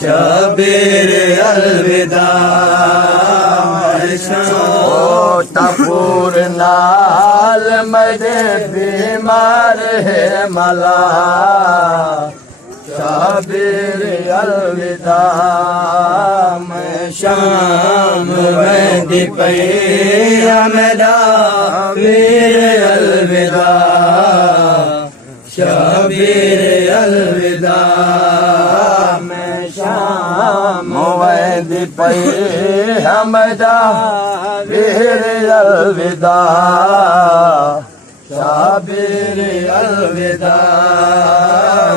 शबीर अलविदा तपूर नाल मजे बीमार है मला शबीर अलविदा मैं शाम वेंदी पई मेरा वीर अलविदा शबीर अलविदा मैं शाम वेंदी पई मेरा वीर अलविदा शबीर अलविदा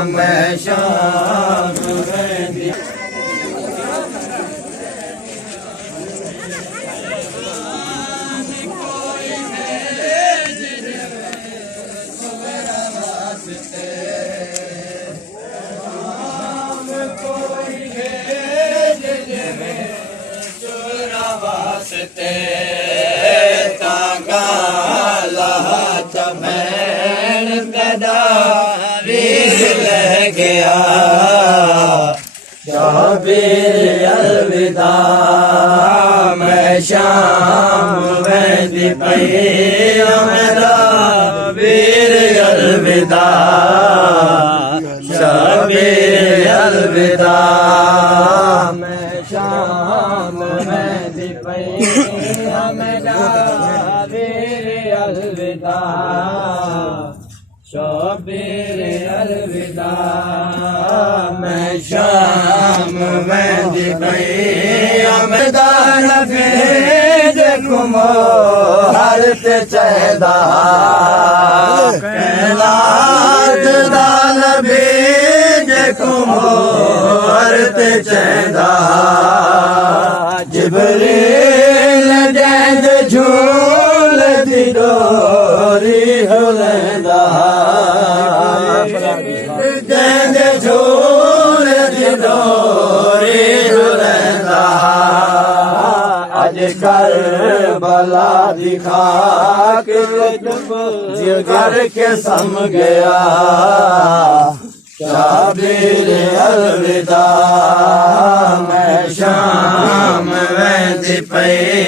मैं शाम वेंदी गया शबीर अलविदा मैं शाम वेंदी पई मेरा वीर अलविदा शबीर अलविदा मैं शाम वेंदी पई मेरा वीर अलविदा शबीर अलविदा मैं शाम वेंदी पई मैदान भेज कुमो हर ते चहदा कैलाश दान भेज कुमो हर ते चहदा जिब्रील जैद झूल दी डोरी हुलदा जैद झूल दी डोरी हुलदा अज करबला दिखा के जिगर के सम गया शबीर अलविदा मैं शाम वेंदी पई